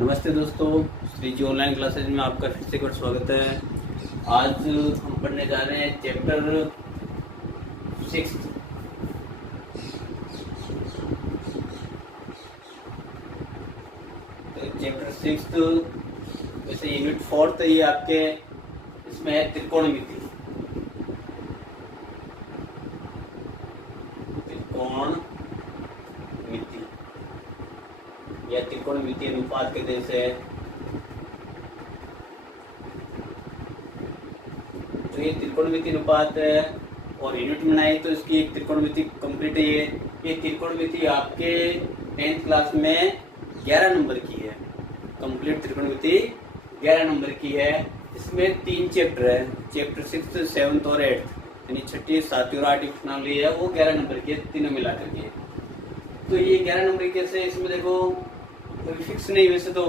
नमस्ते दोस्तों, श्री जी online classes में आपका फिर से एक बार स्वागत है। आज हम पढ़ने जा रहे हैं चैप्टर 6। तो चैप्टर 6 वैसे यूनिट 4 तो ये आपके इसमें है त्रिकोणमिति। या त्रिकोणमिति अनुपात के जैसे जो ये त्रिकोणमिति अनुपात है और यूनिट बनाई तो इसकी एक त्रिकोणमिति कंप्लीट है। ये त्रिकोणमिति आपके 10th क्लास में 11 नंबर की है। कंप्लीट त्रिकोणमिति 11 नंबर की है। इसमें 3 चैप्टर है, चैप्टर 6, 7th और 8th, यानी 6ठी, 7वीं और 8वीं प्रश्नावली है, वो 11 नंबर की है, तीनों मिला करके। तो ये 11 नंबर कैसे, इसमें देखो कोई फिक्स नहीं। वैसे तो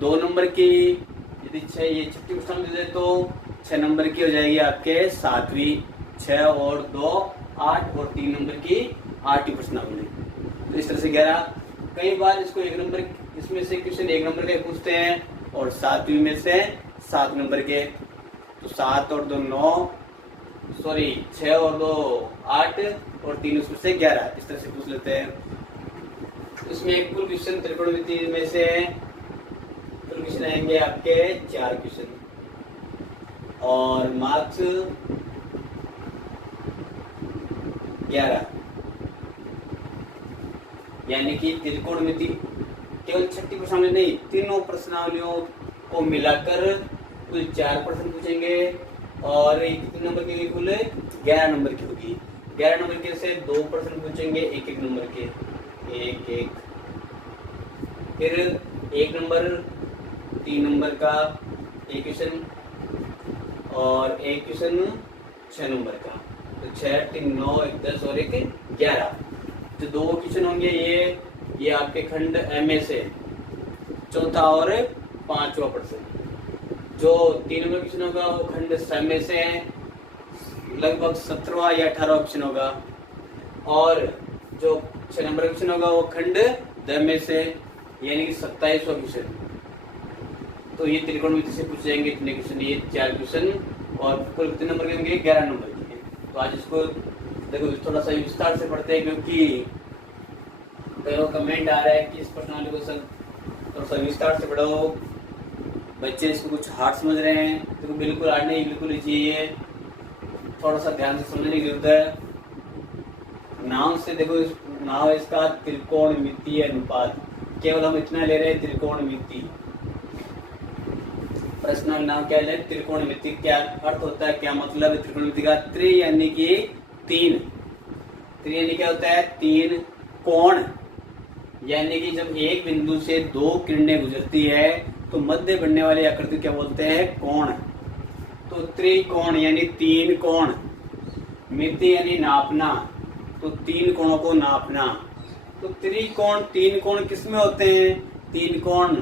2 नंबर की यदि 6 ये 6ठी प्रश्नावली दे तो 6 नंबर की हो जाएगी आपके 7वीं, 6 और 2 8 और 3 नंबर की 8वीं प्रश्नावली। तो इस तरह से 11। कई बार इसको 1 नंबर इसमें से क्वेश्चन 1 नंबर के पूछते हैं और 7वीं में से 7 नंबर के। तो 7 और 2 9, सॉरी 6 और 2 8 और 3 उसमें से 11, इस तरह से पूछ लेते हैं। इसमें एक कुल क्वेश्चन त्रिकोणमिति में से कुल क्वेश्चन आएंगे आपके 4 क्वेश्चन और मार्क्स 11। यानी कि त्रिकोणमिति केवल 6ठी प्रश्नावली नहीं, तीनों प्रश्नावलियों को मिलाकर कुल 4 प्रश्न पूछेंगे और कितने नंबर की कुल 11 नंबर की होगी। 11 नंबर के से 2 प्रश्न पूछेंगे 1-1 नंबर के, 1-1। फिर 1 नंबर 3 नंबर का एक क्वेश्चन और एक क्वेश्चन 6 नंबर का। तो 6, 3, 9, 1 10 और 1 11। जो 2 क्वेश्चन होंगे ये आपके खंड एम ए से, चौथा और 5वां प्रश्न। जो 3 नंबर क्वेश्चन होगा वो खंड सम ए से लगभग 17वां या 18वां क्वेश्चन होगा और जो 6 नंबर क्वेश्चन होगा वो खंड द में से, यानी कि 27वां क्वेश्चन। तो ये त्रिकोणमिति से पूछ जाएंगे इतने क्वेश्चन, ये 4 क्वेश्चन और कुल कितने नंबर के होंगे 11 नंबर के। तो आज इसको देखो थोड़ा सा विस्तार से पढ़ते हैं, क्योंकि कई कमेंट आ रहा है कि इस प्रश्नावली को सर थोड़ा सा विस्तार से पढ़ो, बच्चे इसको कुछ हार्ड समझ रहे हैं। तो बिल्कुल हार्ड नहीं, बिल्कुल चाहिए, थोड़ा सा ध्यान से समझने की जरूरत है। नाम से देखो, नाम है इसका त्रिकोणमितीय अनुपात। केवल हम इतना ले रहे हैं त्रिकोणमिति। प्रश्न नाम क्या है, त्रिकोणमिति। क्या अर्थ होता है, क्या मतलब है त्रिकोणमिति का? त्रि यानी कि 3। त्रि यानी क्या होता है? 3 कोण। यानी कि जब एक बिंदु से 2 किरणें गुजरती है तो मध्य बनने वाली आकृति क्या बोलते हैं? कोण। तो त्रिकोण यानी 3 कोण। मिति यानी नापना, तो 3 कोणों को नापना। तो त्रिकोण 3 कोण किस में होते हैं? 3 कोण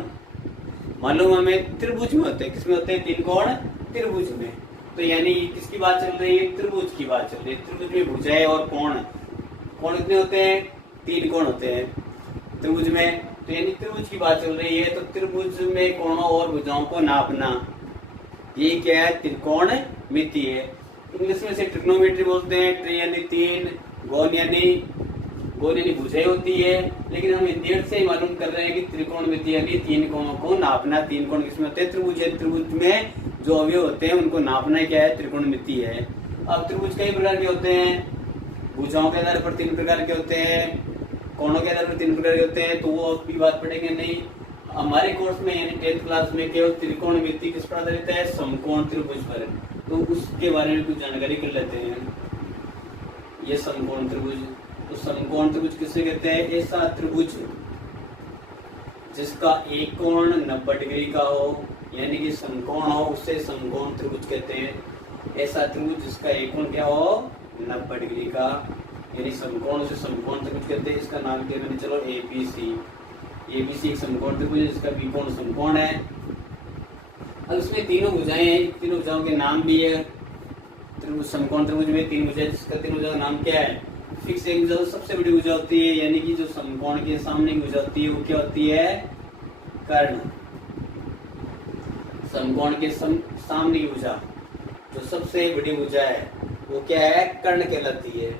मालूम हमें त्रिभुज में होते हैं। किस में होते हैं? 3 कोण त्रिभुज में। तो यानी किसकी बात चल रही है? त्रिभुज की बात चल रही है। त्रिभुज में भुजाएं और कोण कितने होते हैं? 3 कोण होते हैं त्रिभुज में। तो यानी त्रिभुज की बात चल रही है, तो त्रिभुज में कोणों और भुजाओं को नापना, ये क्या है? त्रिकोणमिति है। इंग्लिश में से ट्रिग्नोमेट्री बोलते हैं। ट्री यानी 3, गोल यानी भुजाएं होती है, लेकिन हम हिंदी से ही मालूम कर रहे हैं कि त्रिकोणमिति यानी 3 कोणों को नापना। 3 कोण किसमें होते हैं? त्रिभुज है। त्रिभुज में जो अवयव होते हैं उनको नापना क्या है? त्रिकोणमिति है। अब त्रिभुज कई प्रकार के होते हैं, भुजाओं के आधार पर 3 प्रकार के होते हैं, कोणों के आधार पर 3 प्रकार के होते हैं। तो वो भी बात पढ़ेंगे नहीं हमारे कोर्स में, यानी 10th क्लास में केवल त्रिकोणमिति किस पर आधारित है? समकोण त्रिभुज पर। तो उसके बारे में कुछ जानकारी कर लेते हैं। ये समकोण त्रिभुज, तो समकोण त्रिभुज किसे कहते हैं? ऐसा त्रिभुज जिसका एक कोण 90 डिग्री का हो, यानी कि समकोण हो, उसे समकोण त्रिभुज कहते हैं। ऐसा त्रिभुज जिसका एक कोण क्या हो? 90 डिग्री का, यानी समकोण, उसे समकोण त्रिभुज कहते हैं। इसका नाम क्या मैंने, चलो ABC। ABC एक समकोण त्रिभुज है जिसका विकोण समकोण है। अब इसमें तीनों भुजाएं हैं, तीनों भुजाओं के नाम भी है। त्रिभुज समकोण त्रिभुज में 3 भुजाएं, जिसका 3 भुजाओं का नाम क्या है? फिक्स एक भुजा सबसे बड़ी भुजा होती है, यानी कि जो समकोण के सामने की भुजा होती है वो क्या होती है? कर्ण, समकोण के सामने की भुजा जो सबसे बड़ी भुजा है वो क्या है, कर्ण कहलाती है।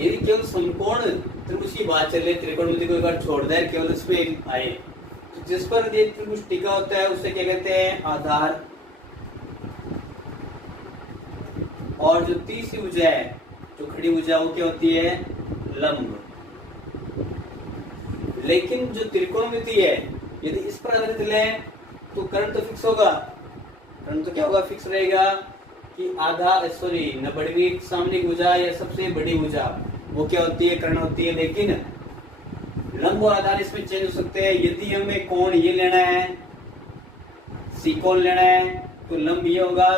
यदि केवल समकोण त्रिभुज की बात चले, त्रिकोणमिति को एक बार छोड़ दे, केवल इसमें आए, तो जिस पर ये त्रिभुज टिका होता है उसे क्या कहते हैं, आधार। और जो तीसरी भुजा है, जो खड़ी भुजा, वो क्या होती है, लंब। लेकिन जो त्रिकोणमिति है, यदि इस पर आधारित लें तो कर्ण तो फिक्स होगा, कर्ण तो क्या होगा, फिक्स रहेगा कि आधा, सॉरी, न बड़ी सामने भुजा या सबसे बड़ी भुजा वो क्या होती है, कर्ण होती है। लेकिन लंब और आधार इसमें चेंज हो सकते हैं। यदि हमें कोण ये लेना है, सी कोण लेना है, तो लंब ये होगा,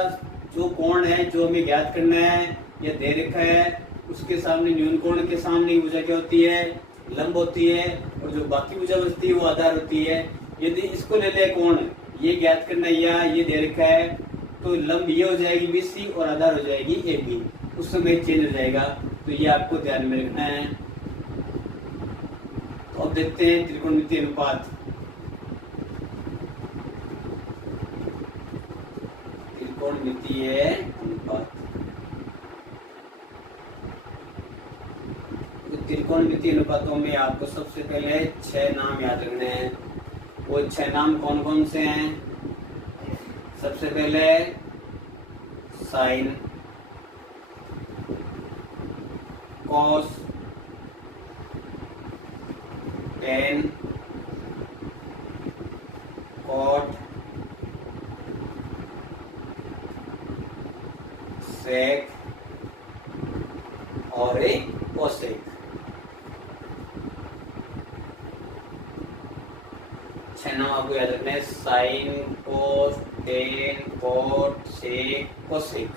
जो कोण है जो हमें ज्ञात करना है या दे रखा है उसके सामने, न्यून कोण के सामने भुजा क्या होती है, लंब होती है, और जो बाकी भुजा बचती है वो आधार होती है। यदि इसको ले ले कोण ये ज्ञात करना या ये दे रखा है, तो लंब ये हो जाएगी बीसी और आधार हो जाएगी AB, उस समय चेंज हो जाएगा। तो ये आपको ध्यान में रखना है। तो अब देखते हैं त्रिकोणमितीय अनुपात। त्रिकोणमितीय अनुपात, त्रिकोणमितीय अनुपातों में आपको सबसे पहले 6 नाम याद रखने हैं। वो 6 नाम कौन कौन से हैं? सबसे पहले साइन, कॉस, टेन, कॉट, सेक और एक कोसेक। 6 नाम आपको याद रखना है, साइन, कोस, टेन, कॉट, सेक, कोसेक।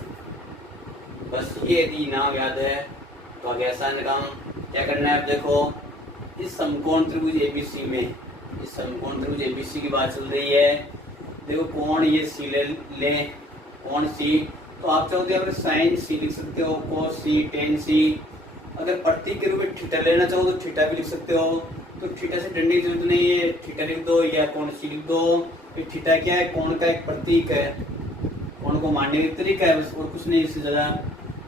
बस ये यदि नाम याद है तो आगे आसान काम। क्या करना है, अब देखो इस समकोण त्रिभुज ABC में, इस समकोण त्रिभुज ABC की बात चल रही है। देखो कोण ये C ले कोण C, तो आप चाहो तो यहाँ पर साइन C लिख सकते हो, कोस C, टेन C। अगर प्रतीक के रूप में थीटा लेना चाहो तो थीटा भी लिख सकते हो। तो थीटा से डरने की जरूरत नहीं है, थीटा लिख दो या कोण C लिख दो। फिर थीटा क्या है, कोण का एक प्रतीक है, कोण को मानने का तरीका है, बस और कुछ नहीं इससे ज्यादा।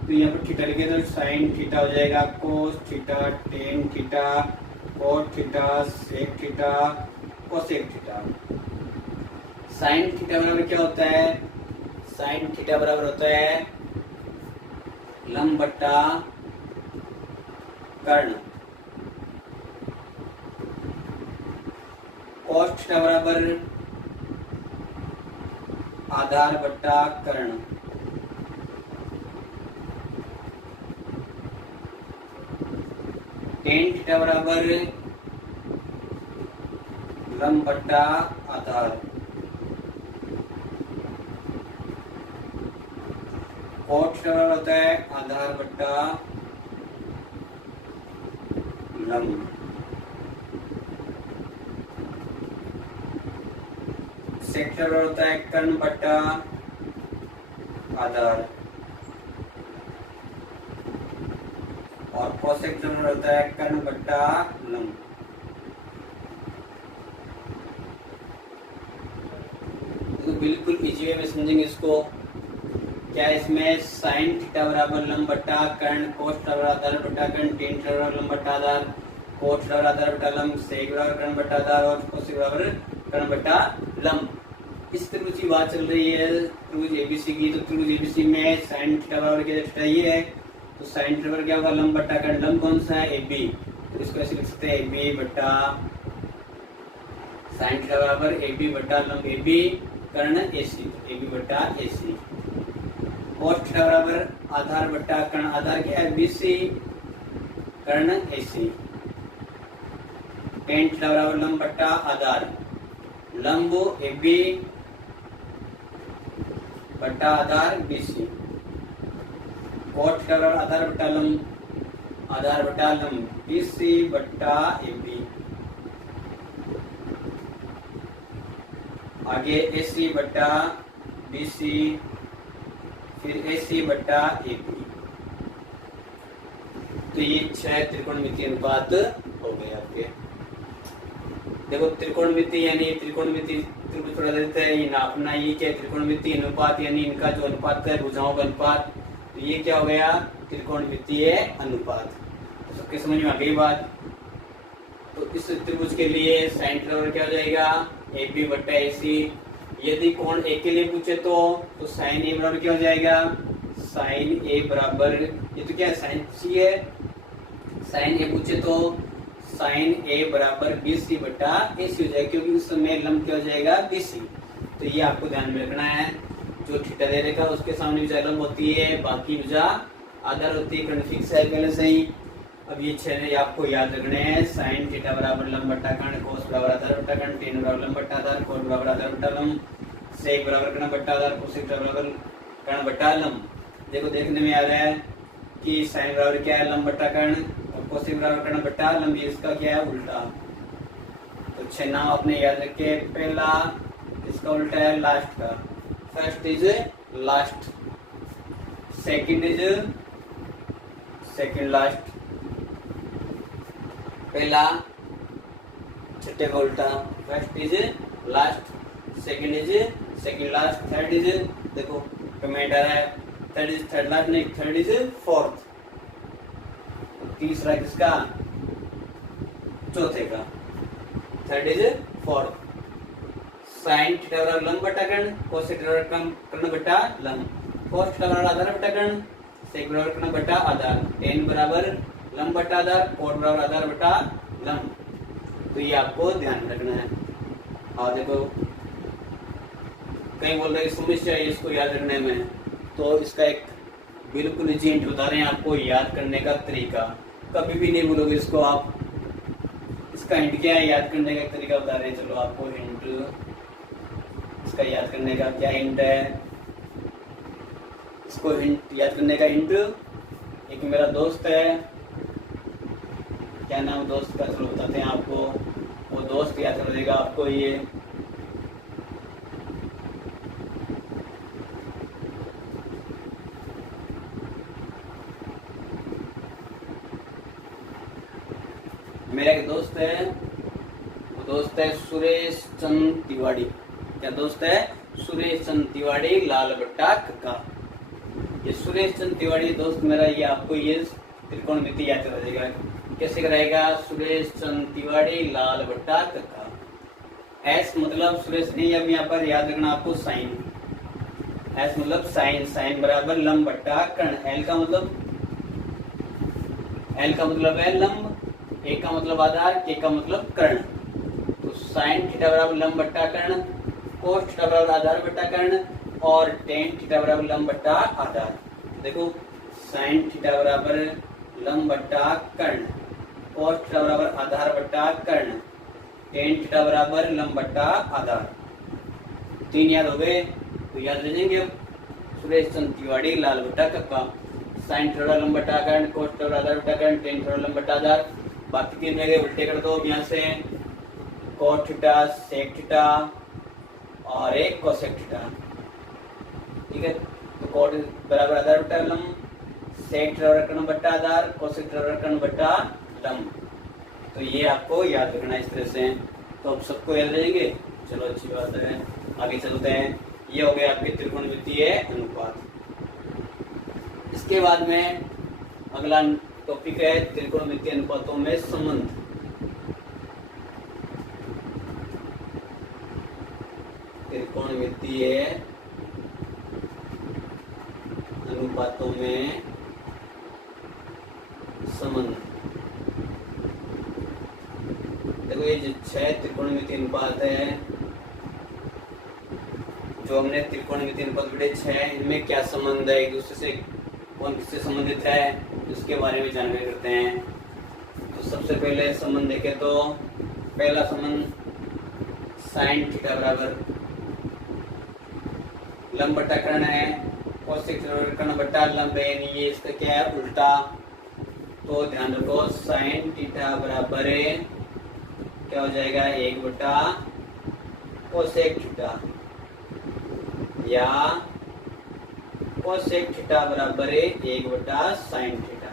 तो यहाँ पर थीटा लिखे तो साइन थीटा हो जाएगा, cos theta, tan theta, cot theta, sec theta, cosec theta. Sine theta बराबर क्या होता है, साइन थीटा बराबर होता है लंब बट्टा कर्ण। कोस थीटा बराबर आधार बट्टा कर्ण। टेन थीटा बराबर लंब बट्टा आधार। कोट थीटा बराबर होता है आधार बट्टा लंब। सेक थीटा बराबर होता है कर्ण बट्टा आधार। और कोसेक थीटा बराबर होता है कर्ण बट्टा लंब। तो बिल्कुल इजी वे में समझेंगे इसको। क्या इसमें साइन थीटा बराबर लंब बट्टा कर्ण, कोस थीटा बराबर आधार बट्टा कर्ण, टेन थीटा बराबर लंब बट्टा आधार, कोट थीटा बराबर आधार बट्टा लंब, सेक बराबर कर्ण बट्टा आधार और कोसेक बराबर कर्ण बट्टा लंब। इस त्रिभुज की बात चल रही है, त्रिभुज ABC की। तो त्रिभुज ABC में साइन थीटा बराबर क्या थीटा ये है, तो साइन थीटा बराबर क्या होगा, लंब बट्टा कर्ण। लंब कौन सा है, AB, तो इसको ऐसे लिख सकते हैं AB बट्टा साइन थीटा बराबर AB बट्टा लंब AB कर्ण AC, AB बट्टा AC। कोस थीटा बराबर आधार बट्टा कर्ण, आधार क्या है BC कर्ण AC। टेन थीटा बराबर लंब बट्टा आधार, लंब AB बट्टा आधार BC। कोट थीटा बराबर आधार बट्टा लंब, आधार बट्टा लंब BC बट्टा AB। आगे AC बट्टा BC, फिर AC बट्टा AB। तो ये 6 त्रिकोणमितीय अनुपात हो गए आपके। देखो त्रिकोणमिति यानी त्रिकोणमिति त्रिभुज थोड़ा देते हैं, ये नापना, ये क्या त्रिकोणमिति अनुपात यानी इनका जो अनुपात है भुजाओं का अनुपात, तो ये क्या हो गया त्रिकोणमितीय अनुपात। तो सबके समझ में आ गई बात। तो इस त्रिभुज के लिए साइन बराबर क्या हो जाएगा ए बी बट्टा ए सी। यदि कोण ए के लिए पूछे तो साइन ए बराबर क्या हो जाएगा साइन ए बराबर, ये तो क्या है साइन सी है, साइन ए पूछे तो साइन ए बराबर बी सी बट्टा ए सी हो जाएगा, क्योंकि उस समय लंब क्या हो जाएगा बी सी। तो ये आपको ध्यान में रखना है, जो थीटा दे रखा उसके सामने भुजा लंब होती है, बाकी भुजा आधार होती है, कर्ण फिक्स है पहले से ही। अब ये छह आपको याद रखने हैं, साइन थीटा बराबर लंब बट्टा कर्ण, कोस बराबर आधार बट्टा कर्ण, टेन बराबर लंब बट्टा आधार, कोस बराबर आधार बट्टा लंब, सेक बराबर कर्ण बट्टा आधार, कोसेक बराबर कर्ण बट्टा लंब। देखो देखने में आ रहा है कि साइन बराबर क्या है लंब बट्टा कर्ण और कोसेक बराबर कर्ण बट्टा लंब, ये इसका क्या है उल्टा। तो छह नाम आपने याद रखे, पहला इसका उल्टा है लास्ट का, first is last, second is second last, पहला छठे का उल्टा, first is last, second is second last, third is देखो कमेंट आ रहा है थर्ड इज थर्ड लास्ट, नहीं थर्ड इज फोर्थ, तीसरा किसका चौथे का, third is fourth. Sign theta बराबर लंब बट्टा कर्ण, कोसेक बराबर कर्ण बट्टा लंब, कोस थीटा बराबर आधार बट्टा कर्ण, सेक बराबर कर्ण बट्टा आधार, टेन बराबर लंब बट्टा आधार, कोण बराबर आधार बट्टा लंब। तो ये आपको ध्यान में रखना है। और देखो कहीं बोल रहे समस्या है इसको याद रखने में, तो इसका एक बिल्कुल हिंट बता रहे हैं आपको याद करने का तरीका, कभी भी नहीं भूलोगे इसको आप। इसका हिंट क्या है याद करने का तरीका बता रहे हैं, चलो आपको हिंट इसका याद करने का क्या हिंट है, इसको हिंट याद करने का हिंट, एक मेरा दोस्त है, क्या नाम दोस्त का चलो बताते हैं आपको, वो दोस्त याद कर देगा आपको ये, मेरा एक दोस्त है, वो दोस्त है सुरेश चंद तिवारी। क्या दोस्त है सुरेश चंद तिवारी लाल बट्टा कक्का। ये सुरेश चंद तिवारी दोस्त मेरा, ये आपको ये त्रिकोणमिति याद कर देगा। कैसे कराएगा सुरेश चंद तिवारी लाल बट्टा कक्का। एस मतलब सुरेश नहीं, अब यहाँ पर याद रखना आपको साइन, एस मतलब साइन, साइन बराबर लंब बट्टा कर्ण, एल का मतलब है लंब, ए का मतलब आधार, के का मतलब कर्ण। तो साइन थीटा बराबर लंब बट्टा कर्ण, कोस थीटा बराबर आधार बट्टा कर्ण और टेन थीटा बराबर लंब बट्टा आधार। देखो साइन थीटा बराबर लंब बट्टा कर्ण, कोस थीटा बराबर आधार बट्टा कर्ण, टेन थीटा बराबर लंब बट्टा आधार। तीन याद हो गए, तो याद रखेंगे अब सुरेश चंद तिवारी लाल बट्टा कक्का। साइन थीटा लंब बट्टा कर्ण, कोस थीटा आधार बट्टा कर्ण, टेन थीटा लंब बट्टा आधार। बाकी तीन रह गए, उल्टे कर दो यहाँ से, कोस थीटा, सेक थीटा और एक कोसेक थीटा। ठीक है, तो कोट बराबर आधार बट्टा लंब, सेक थीटा बराबर कर्ण बट्टा आधार, कोसेक थीटा बराबर कर्ण बट्टा लंब। तो ये आपको याद रखना इस तरह से। तो अब सबको याद रहेंगे, चलो अच्छी बात है, आगे चलते हैं। ये हो गया आपके त्रिकोणमितीय अनुपात। इसके बाद में अगला टॉपिक है त्रिकोणमितीय अनुपातों में संबंध। त्रिकोणमितीय अनुपातों में संबंध। देखो ये जो 6 त्रिकोणमितीय अनुपात है, जो हमने त्रिकोणमितीय अनुपात बड़े 6, इनमें क्या संबंध है, एक दूसरे से कौन किससे संबंधित है, उसके बारे में जानकारी करते हैं। तो सबसे पहले संबंध देखें तो पहला संबंध साइन थीटा बराबर लंब बट्टा कर्ण है, कोसेक थीटा कर्ण बट्टा लंब है, यानी ये इसका क्या है उल्टा। तो ध्यान रखो साइन थीटा बराबर है क्या हो जाएगा 1 बट्टा कोसेक थीटा, या कोसेक थीटा बराबर है 1 बट्टा साइन थीटा।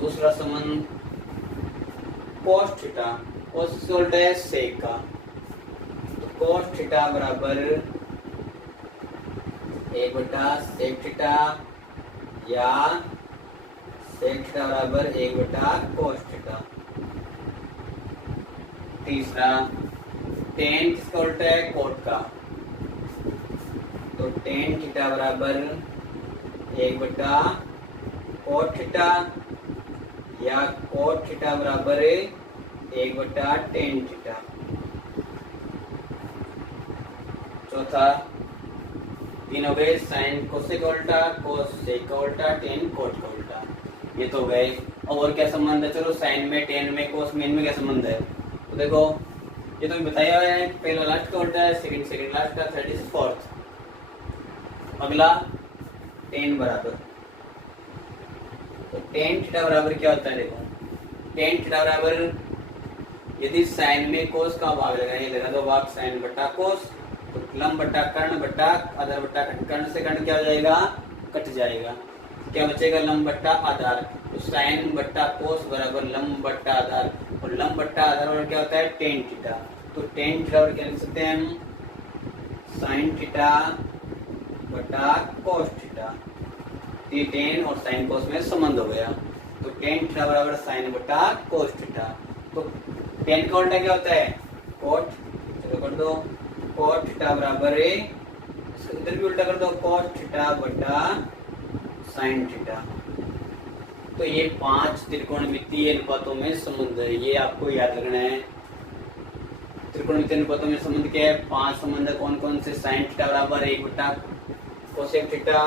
दूसरा संबंध कोस थीटा, कोस किसका उल्टा है सेक का, तो कोस थीटा बराबर 1/सेक थीटा या सेक थीटा बराबर 1/कोस थीटा। तीसरा टेन किसका उल्टा है कोट का, तो टेन थीटा बराबर 1/कोट थीटा या कोट थीटा बराबर 1/टेन थीटा। चौथा तीन हो गए साइन कोसेक का उल्टा, कोसेक का उल्टा, टेन कोट का उल्टा, ये तो गए। और क्या संबंध है, चलो साइन में, टेन में, कोस में, इनमें क्या संबंध है, तो देखो ये तो बताया हुआ है, पहला लास्ट का उल्टा है, सेकंड लास्ट का, थर्ड इज फोर्थ। अगला टेन बराबर, तो टेन थीटा बराबर क्या होता है, देखो टेन थीटा बराबर यदि साइन में कोस का भाग लगाए, लगा दो भाग साइन बट्टा कोस, तो लंब बट्टा कर्ण बट्टा आधार बट्टा कर्ण, कर्ण से कर्ण क्या हो जाएगा, कट जाएगा, क्या बचेगा लंब बट्टा आधार, तो साइन बट्टा कोस बराबर लंब बट्टा आधार, और लंब बट्टा आधार बराबर क्या होता है टेन थीटा, तो टेन थीटा बराबर क्या लिख सकते हैं हम, साइन थीटा बट्टा कोस थीटा। ये टेन और साइन कोस में संबंध हो गया, तो टेन थीटा बराबर साइन बट्टा कोस थीटा। तो टेन का उल्टा क्या होता है कोट, चलो कर दो, कोट थीटा बराबर इधर भी उल्टा कर दो, कोट थीटा बट्टा साइन थीटा। तो ये 5 त्रिकोणमितीय अनुपातों में संबंध है, ये आपको याद रखना है। त्रिकोणमितीय अनुपातों में संबंध क्या है, 5 संबंध कौन कौन से, साइन थीटा बराबर 1/कोसेक थीटा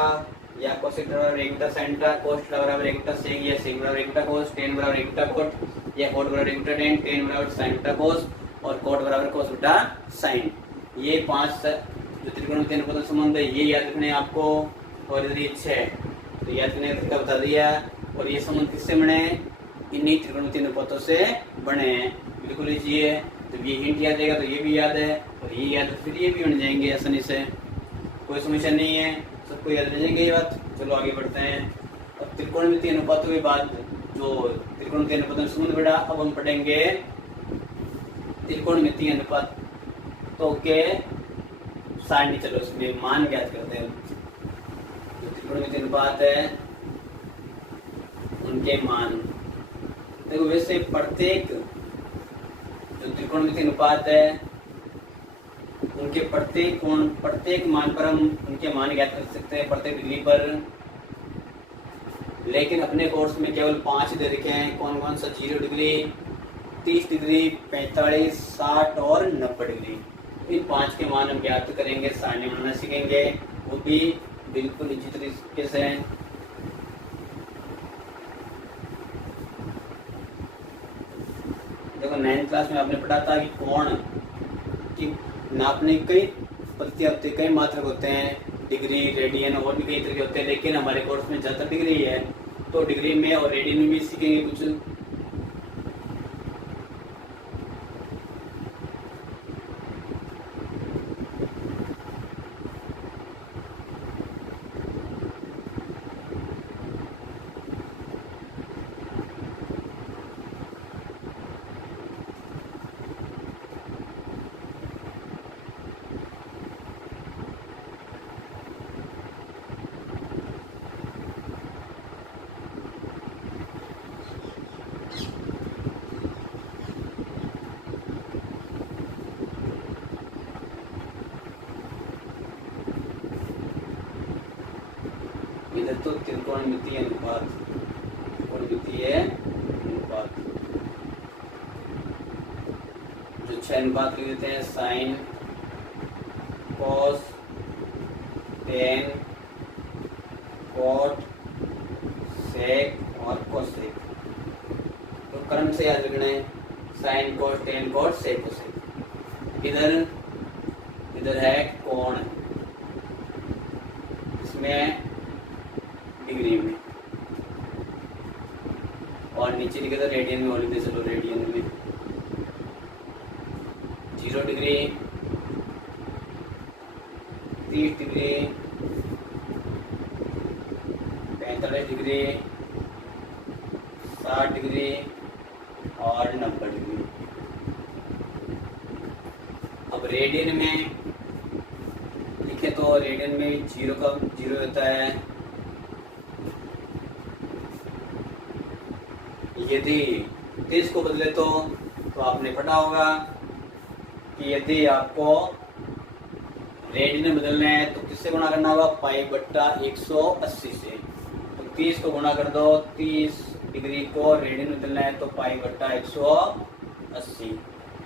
या कोसेक थीटा बराबर 1/साइन थीटा, कोस थीटा बराबर 1/सेक या सेक बराबर 1/कोस, टेन बराबर 1/कोट या कोट बराबर 1/टेन, टेन बराबर साइन बटा कोस और कोट बराबर कोस बटा साइन। ये 5 जो त्रिकोणमितीय अनुपातों में संबंध है ये याद रखने आपको, और यदि 6 तो याद करने का बता दिया। और ये संबंध किससे बने हैं, इन्हीं त्रिकोणमितीय अनुपातों से बने हैं, बिल्कुल लीजिए। जब ये हिंट याद रहेगा तो ये भी याद है, और ये याद है तो फिर ये भी बन जाएंगे आसानी से, कोई समस्या नहीं है, सबको याद रह जाएंगे ये बात। चलो आगे बढ़ते हैं। अब त्रिकोणमितीय अनुपातों के बाद जो त्रिकोणमितीय अनुपातों में संबंध बढ़ा, अब हम पढ़ेंगे त्रिकोणमितीय अनुपात तो के सारणी। चलो इसमें मान ज्ञात करते हैं। जो त्रिकोणमितीय अनुपात है उनके मान, देखो वैसे प्रत्येक जो त्रिकोणमितीय अनुपात है उनके प्रत्येक मान पर हम उनके मान ज्ञात कर सकते हैं, प्रत्येक डिग्री पर। लेकिन अपने कोर्स में केवल 5 दे रखे हैं, कौन कौन सा, 0 डिग्री, 30 डिग्री, 45, 60 और 90 डिग्री। इन 5 के मान हम ज्ञात करेंगे, सारणी बनाना सीखेंगे, वो भी बिल्कुल इसी तरीके से। देखो 9th क्लास में आपने पढ़ा था कि कोण की नापने कई पद्धतियां होती है, कई मात्रक होते हैं, डिग्री, रेडियन और भी कई तरीके होते हैं। लेकिन हमारे कोर्स में ज़्यादा डिग्री है, तो डिग्री में और रेडियन में भी सीखेंगे कुछ। इधर तो त्रिकोणमितीय अनुपात, त्रिकोणमितीय अनुपात जो 6 अनुपात लिख देते हैं, साइन, कॉस, टेन, कोट, सेक और कोसेक। तो क्रम से याद रखना है, साइन, कॉस, टेन, कोट, सेक, कोसेक। इधर है कोण, इसमें डिग्री में, और नीचे लिखे तो रेडियन में, और लिखे चलो रेडियन में। 0 डिग्री, 30 डिग्री, 45 डिग्री, 60 डिग्री और 90 अब रेडियन में लिखे तो रेडियन में 0 का 0 होता है यदि 30 को बदले तो आपने पढ़ा होगा कि यदि आपको रेडियन में बदलना है तो किससे गुणा करना होगा, पाई बट्टा 180 से। तो 30 को गुणा कर दो, 30 डिग्री को रेडियन में बदलना है तो पाई बट्टा 180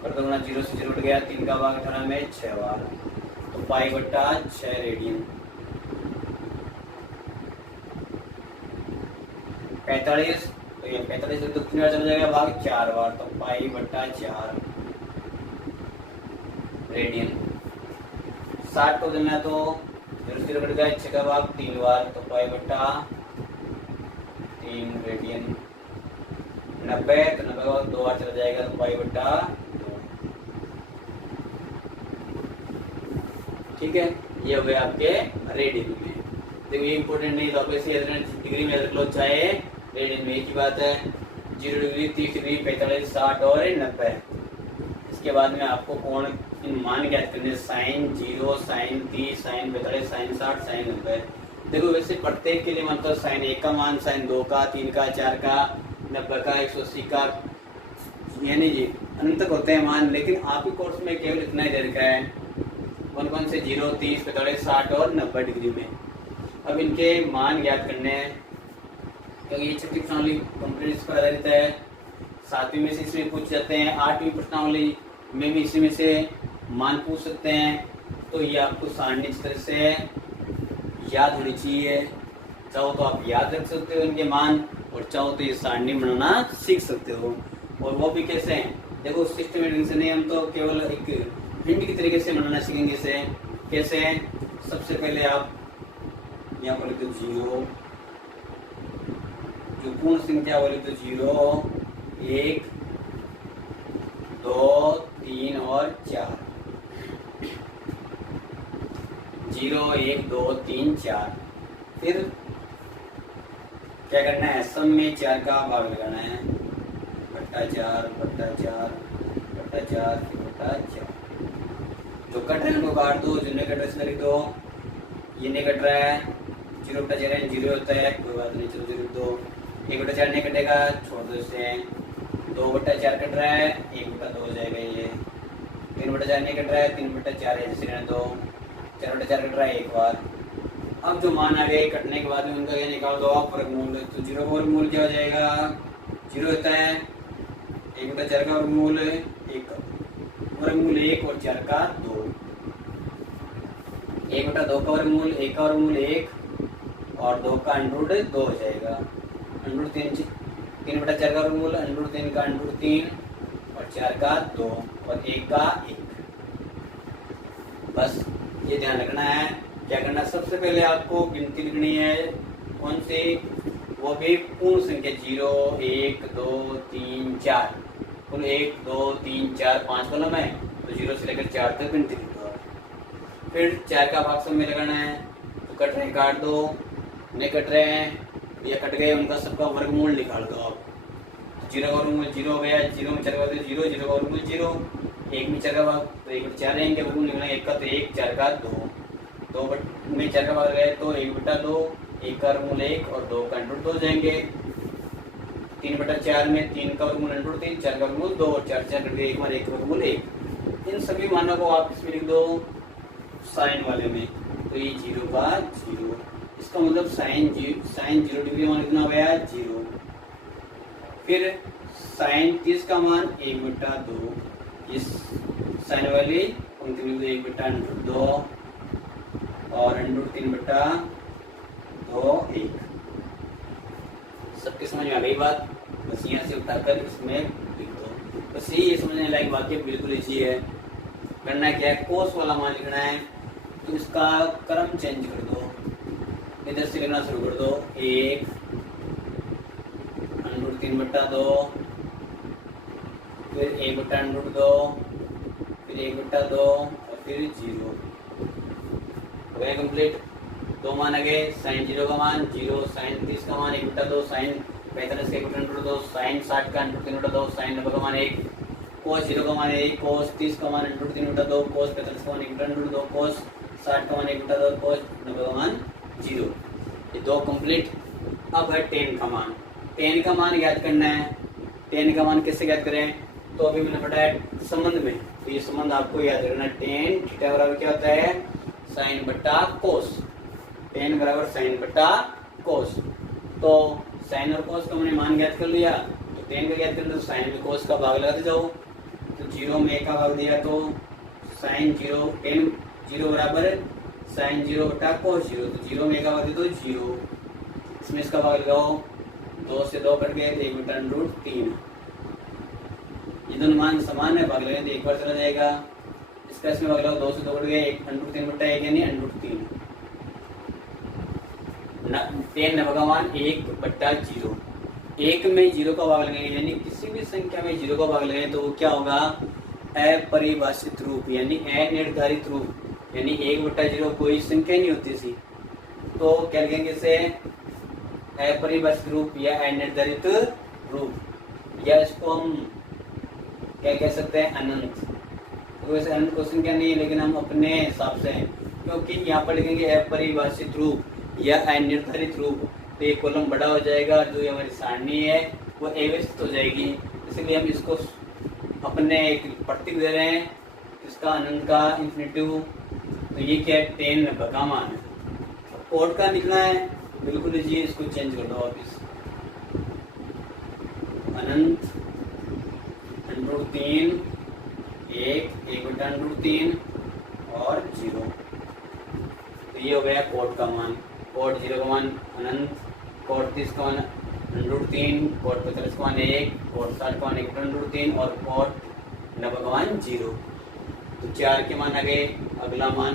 कर दो गुणा, 0 से 0 उठ गया, 3 का भाग 18 में 6 बार, तो पाई बट्टा 6 रेडियन। 45 तो ये 45 से 3 बार चला जाएगा, भाग 4 बार, तो पाई बट्टा 4 रेडियन। 60 को देना तो 0 से 0 कट गया, 6 का भाग 3 बार, तो पाई बट्टा 3 रेडियन। 90 तो 90 का भाग 2 बार चला जाएगा, तो पाई बट्टा 2। ठीक है, ये हो गया आपके रेडियन में। देखो ये इंपॉर्टेंट नहीं तो आप ऐसे डिग्री में रख लो, चाहे रेडियन में, एक ही बात है। 0 डिग्री, 30 डिग्री, 45, 60 और 90। इसके बाद में आपको कोण इन मान ज्ञात करने, sine 0, sine 30, sine 45, sine 60, sine 90। देखो वैसे प्रत्येक के लिए मतलब साइन 1 का मान, साइन 2 का, 3 का, 4 का, 90 का, 180 का, यानी जी अनंत तक होते हैं मान, लेकिन आपके कोर्स में केवल इतना ही दे रखा है, कौन से 0, 30, 45, 60 और 90 डिग्री में। अब इनके मान ज्ञात करने हैं, क्योंकि ये छठी प्रश्नावली कंप्लीट पर आधारित है। 7वीं में से इसमें पूछ जाते हैं, 8वीं प्रश्नावली में भी इसी में से मान पूछ सकते हैं। तो ये आपको सारणी इस तरह से याद होनी चाहिए, चाहो तो आप याद रख सकते हो इनके मान, और चाहो तो ये सारणी बनाना सीख सकते हो। और वो भी कैसे हैं, देखो सिस्टमेटिक से नहीं, हम तो केवल एक हिंट की तरीके से बनाना सीखेंगे इसे। कैसे, सबसे पहले आप यहाँ पर लिख दो 0, जो पूर्ण संख्या वो लिख दो 0, 1, 2, 3 और 4। 0, 1, 2, 3, 4। फिर क्या करना है, सब में 4 का भाग लगाना है, बट्टा 4 बट्टा 4 बट्टा 4 बट्टा 4। जो कट रहे हैं उनको काट दो, जो नहीं कट रहे लिख दो। ये नहीं कट रहा है, 0 बट्टा 4 0 होता है, कोई बात नहीं, चलो 0 दो। 1 बट्टा 4 नहीं कटेगा, छोड़ दो इसे। 2 बट्टा 4 कट रहा है, 1 बट्टा 2 हो जाएगा ये। 3 बट्टा 4 नहीं कट रहा है, 3 बट्टा 4 है, जैसे रहने दो। 4 बट्टा 4 कट रहा है एक बार। अब जो मान आ गए कटने के बाद में उनका ये निकाल दो आप वर्गमूल, तो 0 का वर्गमूल क्या हो जाएगा, 0 होता है। 1 बट्टा 4 का वर्गमूल 1, वर्गमूल 1 और 4 का 2। 1 बट्टा 2 का वर्गमूल 1 का वर्गमूल 1 और 2 का अंडरूट 2 हो जाएगा। अंडरूट 3 बट्टा 4 का वर्गमूल अंडरूट 3 का अंडरूट 3 और 4 का 2 और 1 का 1। बस ये ध्यान रखना है। क्या करना, सबसे पहले आपको गिनती लिखनी है, कौन सी, वो भी पूर्ण संख्या 0, 1, 2, 3, 4। कुल 1, 2, 3, 4, 5 कॉलम है, तो 0 से लेकर 4 तक गिनती लिख दो। फिर 4 का भाग सब में लगाना है, तो कट रहे काट दो, नहीं कट रहे हैं या कट गए उनका सबका वर्गमूल निकाल दो आप। 0 का वर्गमूल 0 हो गया, 0 में 4 का भाग 0, 0 का वर्गमूल 0, 1 में 4 का भाग तो 1 बट्टा 4 रहेंगे, वर्गमूल निकलना 1 का तो 1, 4 का 2, 2 में 4 का भाग गए तो 1 बट्टा 2, 1 का वर्गमूल 1 और 2 का अंडरूट 2 हो जाएंगे। 3 बट्टा 4 में 3 का वर्गमूल अंडरूट 3, 4 का वर्गमूल 2 और 4 4 कट गए, 1 बार 1 वर्गमूल 1। इन सभी मानों को आप इसमें लिख दो साइन वाले में, तो ये 0 का 0, इसका मतलब साइन 0 डिग्री मान कितना हो गया 0। फिर साइन 30 का मान 1 बट्टा 2, इस साइन वाली पंक्ति में 1 बट्टा अंडरूट 2 और अंडरूट 3 बट्टा 2 1। सबके समझ में आ गई बात, बस यहाँ से उठाकर इसमें लिख दो। बस ये समझने लायक वाक्य बिल्कुल इजी है। करना क्या है, कोस वाला मान लिखना है, तो इसका क्रम चेंज कर दो, इधर से करना शुरू कर दो। 1 अंडरूट 3 बट्टा 2, फिर 1 बट्टा अंडरूट 2, फिर 1 बट्टा 2 और फिर 0 हो गया कंप्लीट। 2 मान आ गए, साइन 0 का मान 0, साइन 30 का मान 1 बट्टा 2, साइन 45 का 1 बट्टा अंडरूट 2, साइन 60 का अंडरूट 3 बट्टा 2, साइन 90 का मान 1। कोस 0 का मान 1, कोस 30 का मान √3 बटा 2, कोस 45 का मान 1 बटा √2, कोस 60 का मान 1 बटा 2, कोस 90 का मान 0। ये दो कंप्लीट। अब है tan का मान। tan का मान ज्ञात करना है। tan का मान कैसे ज्ञात करें? तो अभी मैंने पढ़ा संबंध में, तो ये संबंध आपको याद रखना। tan थीटा बराबर क्या होता है? साइन बटा कोस। tan बराबर साइन बटा कोस। तो साइन और कोस का मैंने मान ज्ञात कर लिया, तो tan का ज्ञात कर लिया, तो साइन में कोस का भाग लगाते जाओ। तो 0 में 1 का भाग दिया तो साइन 0, tan 0 बराबर साइन 0 बटा कोस 0, तो 0 में 1 का भाग दिया तो 0। इसमें इसका भाग लगाओ, 2 से 2 कट गए, 1 बटा √3। ये दोनों मान समान है, भाग लगाए तो एक बार चला जाएगा। इसका इसमें भाग लगाओ, 2 से 2 कट गए, 1 √3 बटा 1 यानी √3। tan नब्बे का मान 1 बटा 0। 1 में 0 का भाग लगाएंगे, यानी किसी भी संख्या में 0 का भाग लगाएंगे तो वो क्या होगा? अपरिभाषित रूप, यानी अनिर्धारित रूप, यानी 1 बटा 0 कोई संख्या नहीं होती सी, तो क्या लिखेंगे इसे? अपरिभाषित रूप या अनिर्धारित रूप, या इसको हम क्या कह सकते हैं? अनंत। तो वैसे अनंत क्वेश्चन क्या नहीं है, लेकिन हम अपने हिसाब से, क्योंकि यहाँ पर लिखेंगे अपरिभाषित रूप या अनिर्धारित रूप, तो ये कॉलम बड़ा हो जाएगा, जो ये हमारी सारणी है वो अव्यवस्थित हो जाएगी। इसलिए हम इसको अपने एक प्रतीक दे रहे हैं, इसका अनंत का इंफिनिटिव। तो ये क्या है? tan नब्बे का मान है। कोड का लिखना है, बिल्कुल लीजिए, इसको चेंज कर दो वापिस। अनंत √3, 1 बटा √3 और 0। तो ये हो गया कोड का मान। कोड 0 का मान अनंत, कोड 30 का मान √3, कोड 45 का मान 1, कोड 60 का मान 1 बटा √3 और कोड 90 का मान 0। तो 4 के मान आ गए। अगला मान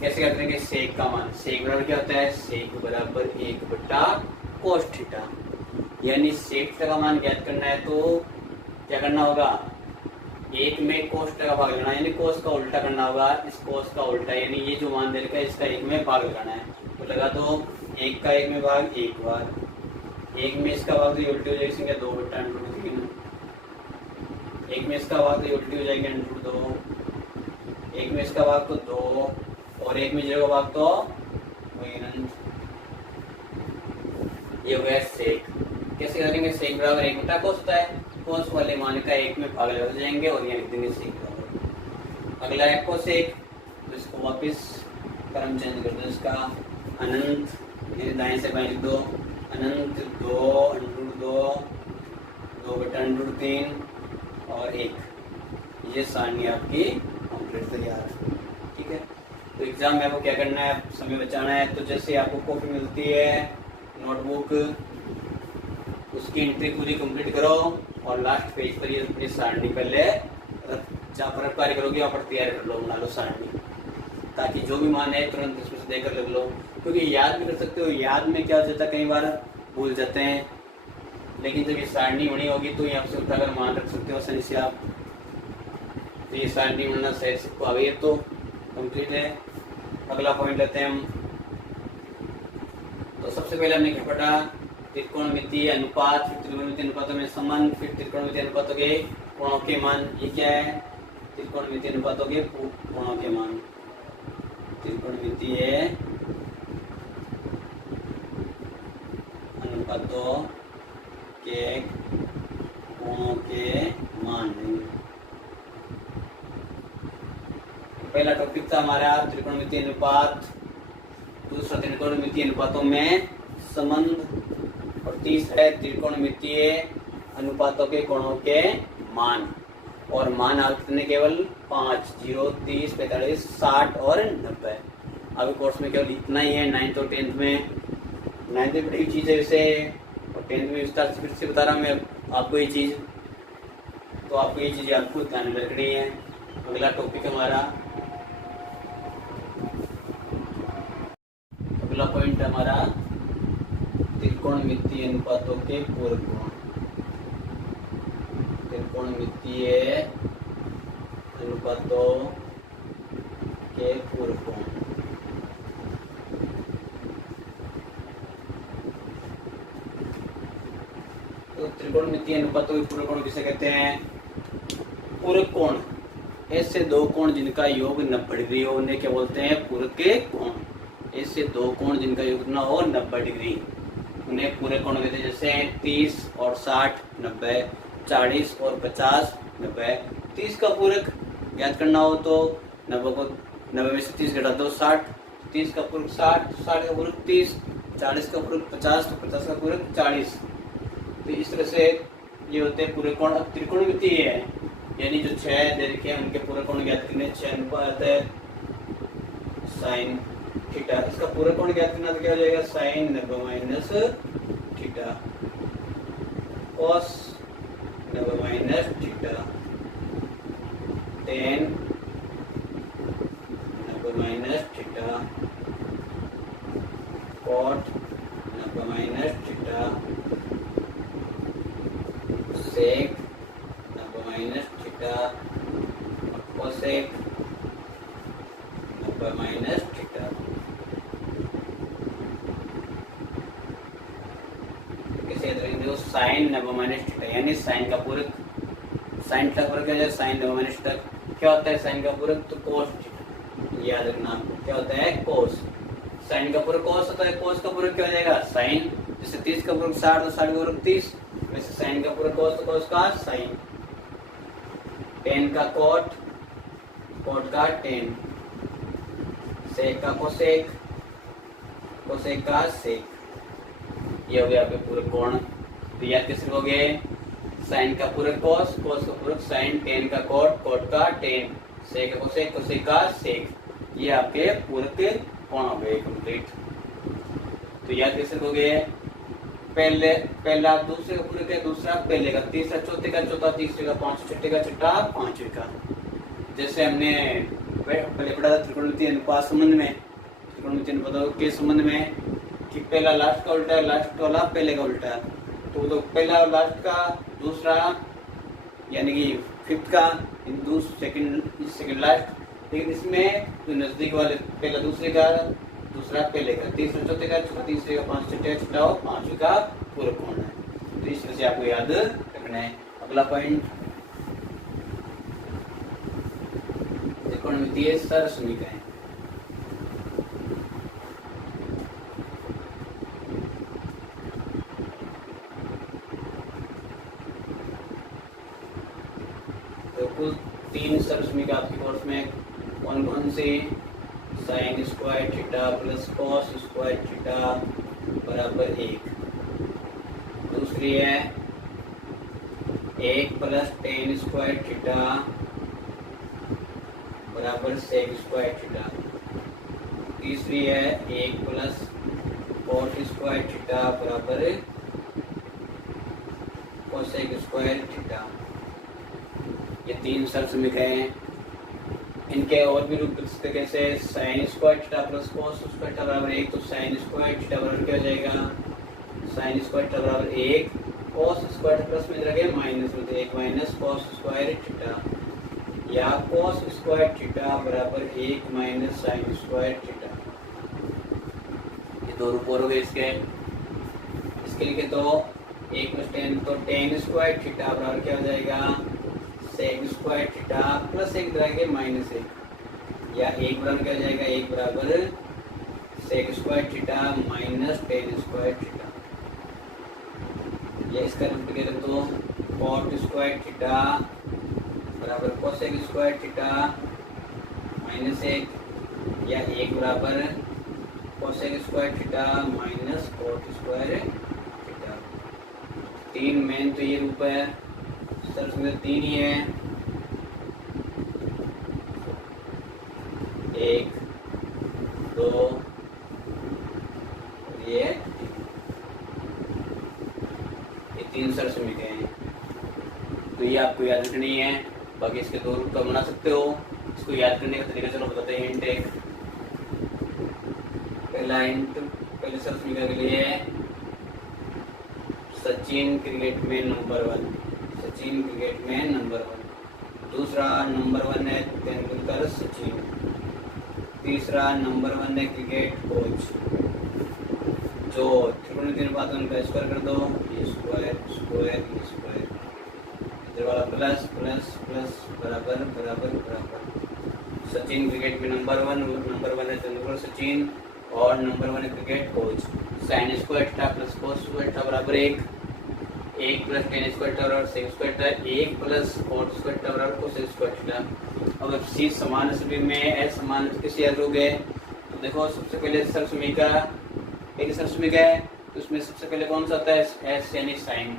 कैसे याद करेंगे? सेक का मान। सेक बराबर क्या होता है? सेक बराबर 1 बटा कोस थीटा, यानी सेक थीटा का मान ज्ञात करना है तो क्या करना होगा? 1 में कोस थीटा का भाग लगाना है, यानी कोस का उल्टा करना होगा। इस कोस का उल्टा, यानी ये जो मान दे रखा है इसका 1 में भाग लगाना है। तो लगा दो, 1 का 1 में भाग 1 बार, 1 में इसका भाग तो ये उल्टी हो जाएगी संख्या 2 बटा √3, 1 में इसका भाग तो ये उल्टी हो जाएगी √2, 1 में इसका भाग तो 2 और 1 में 0 का भाग तो वही अनंत। ये हो गया सेक। कैसे करेंगे? सेक बराबर 1 बटा कोस होता है, कोस वाले मान का 1 में भाग लगा जाएंगे और यहाँ लिख देंगे सेक बराबर। अगला है कोसेक, तो इसको वापस क्रम चेंज कर दो, इसका अनंत, ये दाएं से बाएं लिख दो, अनंत 2 बटा √3 और 1। ये सारणी आपकी कंप्लीट तैयार है। ठीक है, तो एग्जाम में आपको क्या करना है? समय बचाना है। तो जैसे आपको कॉपी मिलती है, नोटबुक, उसकी एंट्री पूरी कंप्लीट करो और लास्ट पेज पर ये अपनी सारणी पहले जहाँ पर कार्य करोगे वहाँ पर तैयार कर लो, बना लो सारणी, ताकि जो भी मान है तुरंत इसमें से देकर लिख लो। क्योंकि याद भी कर सकते हो, याद में क्या हो जाता है, कई बार भूल जाते हैं, लेकिन जब ये सारणी बनी होगी तो यहाँ से उठाकर मान रख सकते हो आसानी से आप। तो ये सारणी बनना सही से आ गई है तो कंप्लीट है। अगला पॉइंट लेते हैं हम। तो सबसे पहले हमने क्या पढ़ा? त्रिकोणमितीय अनुपात, फिर त्रिकोणमितीय अनुपातों में संबंध, फिर त्रिकोणमितीय अनुपातों के कोणों के मान। ये क्या है? त्रिकोणमितीय अनुपातों के कोणों के मान। त्रिकोणमितीय अनुपातों के कोणों के मान। पहला टॉपिक था हमारा त्रिकोणमितीय अनुपात, दूसरा त्रिकोणमितीय अनुपातों में संबंध और तीसरा है त्रिकोणमितीय अनुपातों के कोणों के मान। और मान आप कितने? केवल 5, 0, 30, 45, 60 और 90। अभी कोर्स में केवल इतना ही है। 9th और 10th में, 9th में बड़ी चीज़ है वैसे, और 10th में विस्तार से फिर से बता रहा हूँ मैं आपको ये चीज़। तो आपको ये चीज़ें आपको ध्यान में रखनी है। अगला टॉपिक हमारा, अगला पॉइंट हमारा त्रिकोणमितीय अनुपातों के पूरक गुण। त्रिकोणमितीय अनुपातों के पूरक गुण। तो त्रिकोणमितीय अनुपातों के पूरक गुण किसे कहते हैं? पूरक कोण, ऐसे दो कोण जिनका योग 90 डिग्री हो उन्हें क्या बोलते हैं? पूरक के कोण। ऐसे दो कोण जिनका योग कितना हो 90 डिग्री उन्हें पूरक कोण कहते हैं। जैसे 30 और 60 90, 40 और 50 90। 30 का पूरक ज्ञात करना हो तो 90 को 90 में से 30 घटा दो 60, 30 का पूरक 60, 60 का पूरक 30, 40 का पूरक 50, तो 50 का पूरक 40। तो इस तरह से ये होते हैं पूरक कोण। अब त्रिकोणमिति है, यानी जो 6 दे रखे हैं उनके पूरक कोण ज्ञात करने। 6 अनुपात है साइन थीटा, इसका पूरक कोण ज्ञात करना तो क्या हो जाएगा? Sine 90 minus theta cos 90 minus theta tan 90 minus theta cot 90 minus theta sec 90 minus theta cosec 90 minus theta. कैसे याद रखेंगे? साइन 90 माइनस थीटा, यानी साइन का पूरक, साइन का पूरक क्या हो जाए? साइन 90 माइनस थीटा क्या होता है? साइन का पूरक तो कोस थीटा, याद रखना क्या होता है? कोस। साइन का पूरक कोस होता है, कोस का पूरक क्या हो जाएगा? साइन। जैसे 30 का पूरक 60 तो 60 का पूरक 30, वैसे साइन का पूरक कोस तो कोस का साइन। टेन का कोट, कोट का टेन, सेक का कोसेक, कोसेक का सेक। ये हो गया आपके पूरक कोण। तो याद कैसे रखोगे? साइन का पूरक कोस, कोस का पूरक साइन, टेन का कोट, कोट का टेन, सेक का कोसेक, कोसेक का सेक। ये आपके पूरक कोण हो गए कंप्लीट। तो याद कैसे रखोगे? पहला दूसरे का पूरक है, दूसरा पहले का, तीसरा चौथे का, चौथा तीसरे का, पांचवा छठे का, छठा पांचवे का। जैसे हमने पहले पढ़ा था त्रिकोणमितीय अनुपात संबंध में, त्रिकोणमितीय अनुपात के संबंध में कि पहला लास्ट का उल्टा है, लास्ट वाला पहले का उल्टा है। तो पहला लास्ट का, दूसरा यानी कि फिफ्थ का, सेकंड लास्ट। लेकिन इसमें जो नजदीक वाले पहला दूसरे का, दूसरा पहले का, तीसरा चौथे का, चौथा तीसरे का, पांच छठे छठा पांचवे का पूरक कोण है। तो इस तरह से आपको याद रखना है। अगला पॉइंट त्रिकोणमितीय सरसमीकरण। तो कुल 3 सरसमीकरण आपके कोर्स में कौन से? Sign square theta plus cos square theta बराबर 1। दूसरी है 1 प्लस टेन स्क्वायर थीटा बराबर सेक स्क्वायर थीटा। तीसरी है 1 प्लस कॉस स्क्वायर थीटा बराबर कोसेक स्क्वायर थीटा। ये 3 सरसमीकरण हैं। इनके और भी रूप लिख सकते कैसे? Sign square theta plus cos square theta बराबर 1, तो साइन स्क्वायर थीटा बराबर क्या हो जाएगा? साइन स्क्वायर थीटा बराबर 1, कॉस स्क्वायर प्लस में रखे माइनस में, तो 1 माइनस कॉस स्क्वायर थीटा, या कॉस स्क्वायर थीटा बराबर 1 माइनस साइन स्क्वायर थीटा। ये 2 रूप और हो गए इसके लिखे तो 1 प्लस टेन, तो टेन स्क्वायर थीटा बराबर क्या हो जाएगा? सेक स्क्वायर थीटा प्लस 1 रहेगा माइनस 1, या 1 बराबर क्या हो जाएगा? 1 बराबर sec square theta minus tan square theta. या इसका रूप लिखे तो कॉट स्क्वायर थीटा बराबर कोसेक स्क्वायर थीटा माइनस 1, या 1 बराबर cosec square theta minus cot square theta. 3 मेन तो ये रूप है, सरसमीकरण 3 ही है। 1 2 ये 3 सरसमीकरण हैं। तो ये आपको याद रखनी है। बाकी इसके 2 रूप का बना सकते हो। इसको याद करने का तरीका चलो बताते हैं। हिंट एक, पहला हिंट पहले सरसमीकरण के लिए सचिन क्रिकेट में नंबर 1, सचिन क्रिकेट में नंबर 1। दूसरा नंबर 1 है तेंदुलकर सचिन। तीसरा नंबर 1 है क्रिकेट कोच। जो त्रिकोणमितीय अनुपात उनका स्क्वायर कर दो, ये स्क्वायर स्क्वायर स्क्वायर इधर वाला प्लस प्लस प्लस बराबर बराबर बराबर। सचिन क्रिकेट में नंबर वन है तेंदुलकर सचिन, और नंबर वन है cricket coach. Sine square theta plus cos square theta बराबर 1 प्लस टेन स्क्वायर थीटा और sec square theta 1 plus cot square theta बराबर कोसेक स्क्वायर थीटा। अगर सी समान सभी में एस समान तो किसी याद हो गए। तो देखो सबसे पहले सरसमीका एक सरसमीका है, तो उसमें सबसे पहले कौन सा आता है एस यानी sine.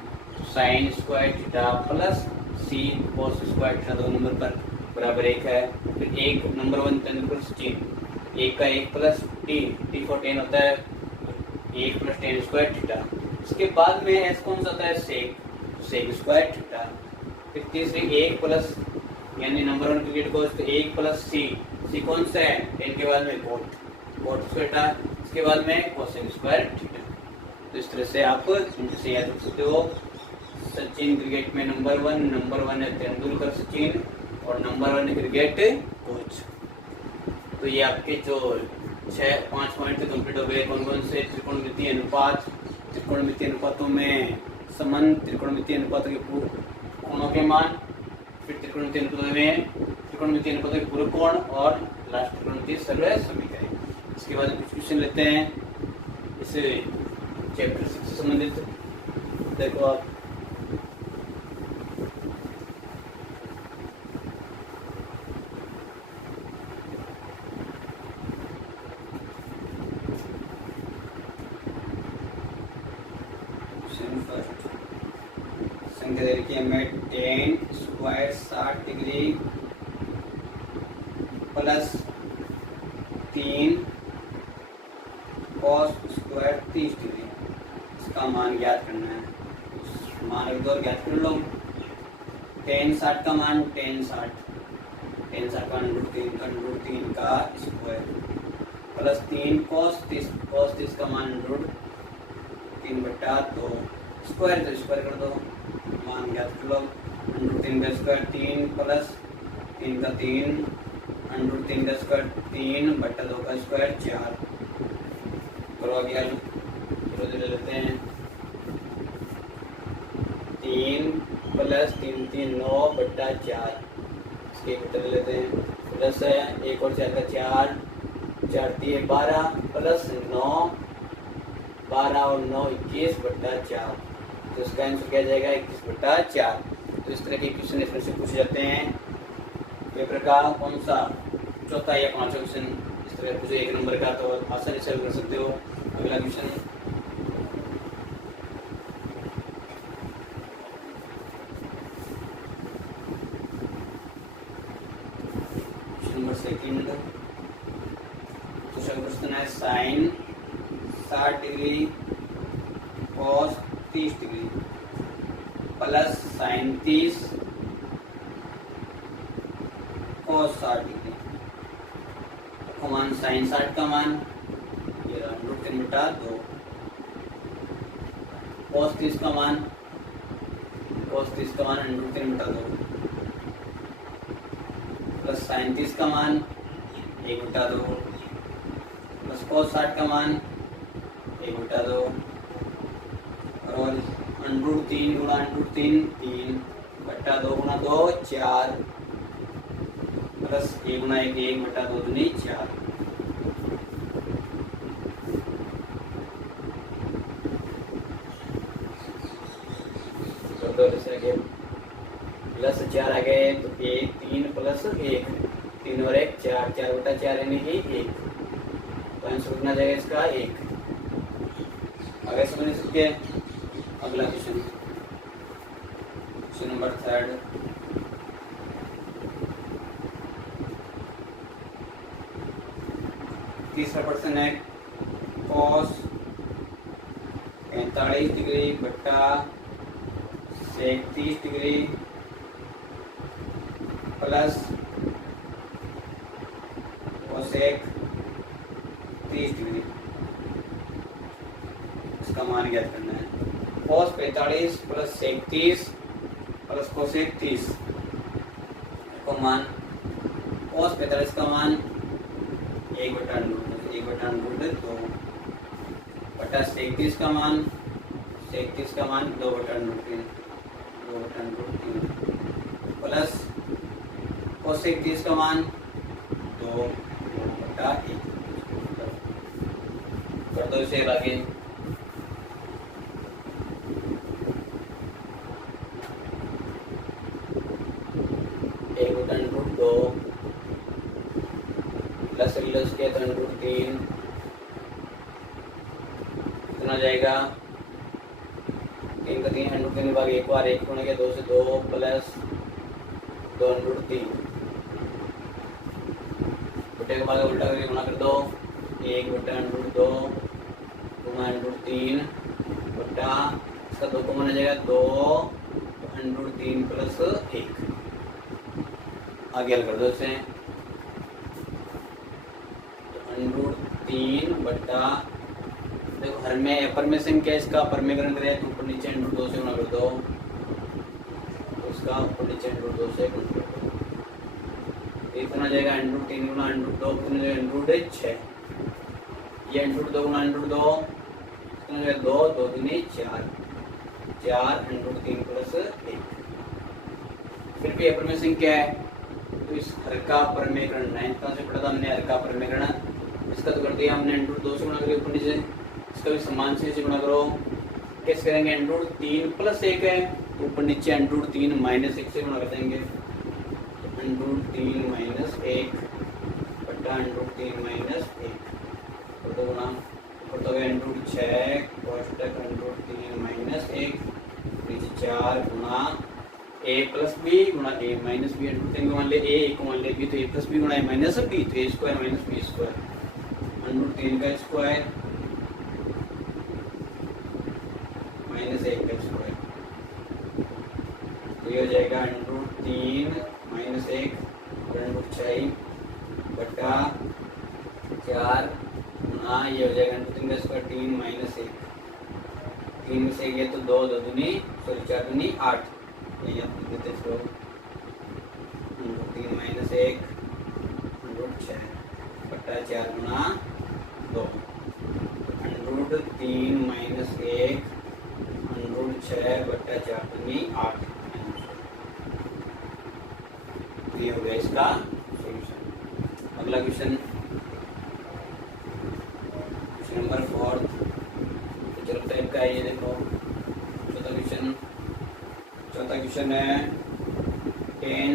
Sine square theta plus C cos square theta 2 number पर बराबर 1 है। फिर एक नंबर वन तेंदुलकर सचिन, 1 का 1 प्लस टी फॉर 10 होता है 1 प्लस टेन स्क्वायर थीटा। इसके बाद में एस कौन सा आता है सेक स्क्वायर थीटा। फिर तीसरी 1 प्लस यानी नंबर वन क्रिकेट कोच, तो 1 प्लस सी कौन सा है 10 के बाद में कोट स्क्वायर थीटा, इसके बाद में कोसेक स्क्वायर थीटा। तो इस तरह से आप इनसे याद रख सकते हो। सचिन क्रिकेट में नंबर वन है तेंदुलकर सचिन, और नंबर वन है क्रिकेट कोच। तो ये आपके जो 5 पॉइंट कंप्लीट हो गए। कौन कौन से त्रिकोणमितीय अनुपात, त्रिकोणमितीय अनुपातों में समान त्रिकोणमितीय अनुपातों के कोणों के मान, फिर त्रिकोणमितीय अनुपातों के पूरक कोण, और लास्ट त्रिकोणमितीय सरल समीकरण। इसके बाद कुछ क्वेश्चन लेते हैं इस चैप्टर 6 से संबंधित। देखो आप संख्या दे रखी है हमें ten square 60 degree plus 3 cos square 30 degree. इसका मान ज्ञात करना है। मान एक दो ज्ञात कर लो। टेन 60 का मान टेन 60 का √3 का स्क्वायर प्लस 3 कॉस 30 का मान √3/2 स्क्वायर, तो स्क्वायर कर दो। मान ज्ञात कर लो। √3 का स्क्वायर 3 प्लस 3 का 3 √3 का स्क्वायर 3/2 का स्क्वायर 4। करो आगे हल ले लेते हैं। 3 प्लस 3 3 9/4 इसके ले लेते हैं। प्लस है 1 और 4 का 4 4 3 12 प्लस 9 12 और 9 21/4। तो इसका आंसर क्या जाएगा 21/4। तो इस तरह के क्वेश्चन इसमें से पूछे जाते हैं। पेपर का कौन सा चौथा या पांचवा क्वेश्चन इस तरह पूछे 1 नंबर का, तो आसानी से कर सकते हो। अगला क्वेश्चन नंबर 2 दूसरा क्वेश्चन है sine 60 degree cos 30 degree plus sine 30 cos 60 degree. तो मान साइन 60 का मान ये √3/2, कॉस 30 का मान √3/2 प्लस साइन 30 का मान 1/2 प्लस कॉस 60 का मान 1/2 और √3 गुणा √3 3/2 गुणा 2 4 प्लस 1 गुणा 1 1/2 दूनी 4। तो प्लस 4 आ गए, तो 1 3 प्लस 1 3 और 1 4 4/4 यानी कि 1। तो आंसर कितना जाएगा इसका 1। आगे समझ सकते हैं। अगला क्वेश्चन नंबर 3 तीसरा प्रश्न है कॉस 45 डिग्री बट्टा sec 30 degree plus cosec 30 degree. इसका मान ज्ञात करना है। Cos 45 plus sec 30 plus cosec 30 को मान कॉस 45 का मान 1/√2 बटा सेक 30 का मान 2/√3 प्लस कोसेक 30 का मान 2/1 कर दो इसे आगे। एक बटन रूट 2 प्लस प्लस के तो रूट 3 कितना जाएगा 3 का 3 रूट 3 भाग एक बार 1 होने के 2 से 2 प्लस 2 रूट 3 बटे के बाद उल्टा करके गुणा कर दो 1 बटा रूट 2 गुणा रूट 3 बटा इसका 2 को माना जाएगा 2 रूट 3 प्लस 1 आगे हल कर दो इसे रूट 3 बटा देखो हर में अपर में से क्या इसका अपर में करंट रहे तो ऊपर नीचे रूट 2 से गुणा कर दो उसका ऊपर नीचे रूट 2 से गुणा कर दो कितना जाएगा रूट 3 गुणा रूट 2 कितना जाएगा रूट 6 ये रूट 2 गुणा रूट 2 कितना जाएगा 2 2 3 4 रूट 3 प्लस 1 फिर भी अपर में से क्या है तो इस हर का परमीकरण 9 कहाँ से पढ़ा था हमने हर का परमीकरण इसका तो कर दिया हमने रूट 2 से गुणा करके ऊपर नीचे इसका भी समान से गुणा करो कैसे करेंगे रूट 3 प्लस 1 है तो ऊपर नीचे रूट 3 माइनस 1 से गुणा कर देंगे रूट 3 माइनस 1 बटा रूट 3 माइनस 1 तो गुणा ऊपर तो गया रूट 6 कोष्टक रूट 3 माइनस 1 नीचे 4 गुणा a प्लस बी गुणा a माइनस बी रूट 3 को मान ले a को मान ले b तो a प्लस बी गुणा a माइनस b तो a square minus b square root 3 का स्क्वायर माइनस 1 का स्क्वायर तो ये हो जाएगा रूट 3 माइनस 1 रूट 6 बटा 4 गुणा ये हो जाएगा रूट 3 का स्क्वायर 3 माइनस 1 3 में से ये तो 2 2 दूनी सॉरी 4 दूनी 8 ये देते इसको 3 माइनस 1 रूट 6 बटा 4 गुणा 2 रूट 3 माइनस 1 रूट 6 बटा 4 दूनी 8 ये हो गया इसका सॉल्यूशन। अगला क्वेश्चन नंबर 4 चलो टाइप का है ये देखो चौथा क्वेश्चन है tan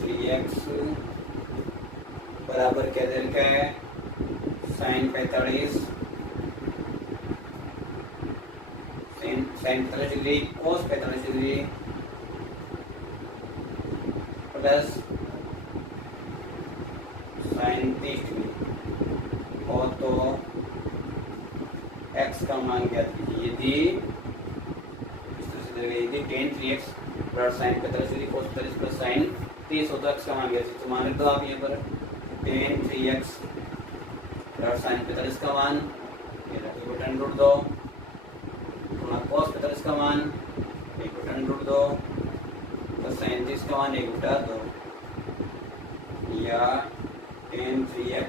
3x बराबर क्या दे रखा है sin 45 degree cos 45 degree plus sin 30 degree और तो x का मान ज्ञात कीजिए यदि यदि tan 3x बराबर sin 45 degree cos 45 plus sin 30 होता x का मान ज्ञात कीजिए तो मान दो आप यहाँ पर tan 3x बराबर sin 45 का मान एक बटन रूट 2 cos 45 का मान एक बटन रूट 2 प्लस sin 30 का मान एक बटा 2 या tan 3x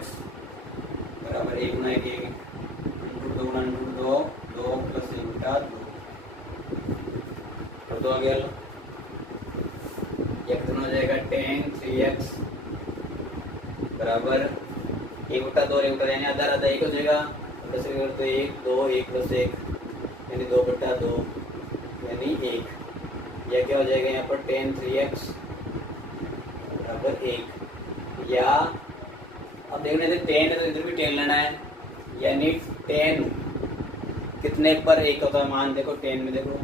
बराबर 1 गुना 1 2 गुना रूट 2 2 प्लस 1 बटा 2 कर दो आगे ये कितना हो जाएगा tan 3x बराबर 1 बटा 2 1 बटा यानी आधा आधा 1 हो जाएगा प्लस 1 तो 1 2 1 प्लस 1 यानी 2 बटा 2 यानी 1 यह क्या हो जाएगा यहाँ पर tan 3x बराबर 1 या अब देखने से tan है तो इधर भी tan लेना है यानी tan कितने पर 1 होता है मान देखो tan में देखो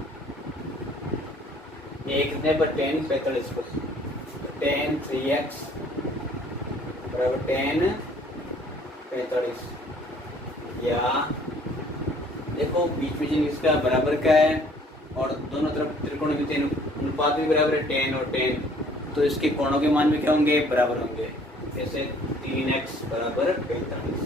ये कितने पर tan 45 पर तो tan 3x बराबर tan 45 या देखो बीच में जिन इसका बराबर का है और दोनों तरफ त्रिकोणमिति अनुपात भी बराबर है tan और tan तो इसके कोणों के मान भी क्या होंगे बराबर होंगे जैसे 3x बराबर 45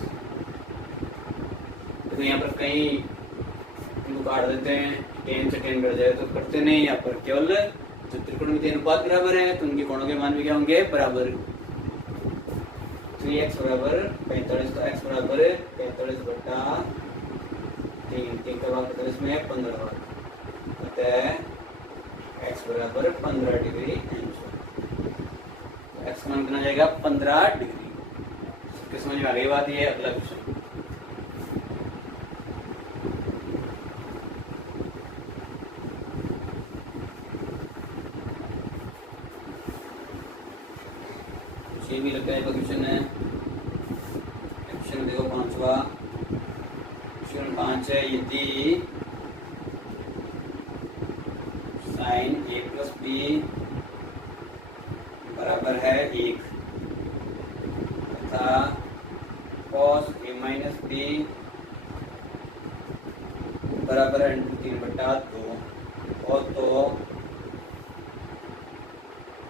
तो यहाँ पर कहीं इनको काट देते हैं tan से tan कट जाए तो करते नहीं यहाँ पर केवल जो त्रिकोणमिति अनुपात बराबर है तो उनके कोणों के मान भी क्या होंगे बराबर 3x बराबर 45 तो x बराबर 45 बटा 3 का भाग कितना इसमें है 15 भाग, अतः x बराबर 15 डिग्री आंसर। x का मान कितना जाएगा 15 डिग्री। सबके समझ में आ गई बात। ये अगला क्वेश्चन भी लगता है क्वेश्चन है। क्वेश्चन देखो 5वां, क्वेश्चन 5 है, यदि साइन a प्लस बी बराबर है 1 तथा कॉस a माइनस बी बराबर है 3/2 और तो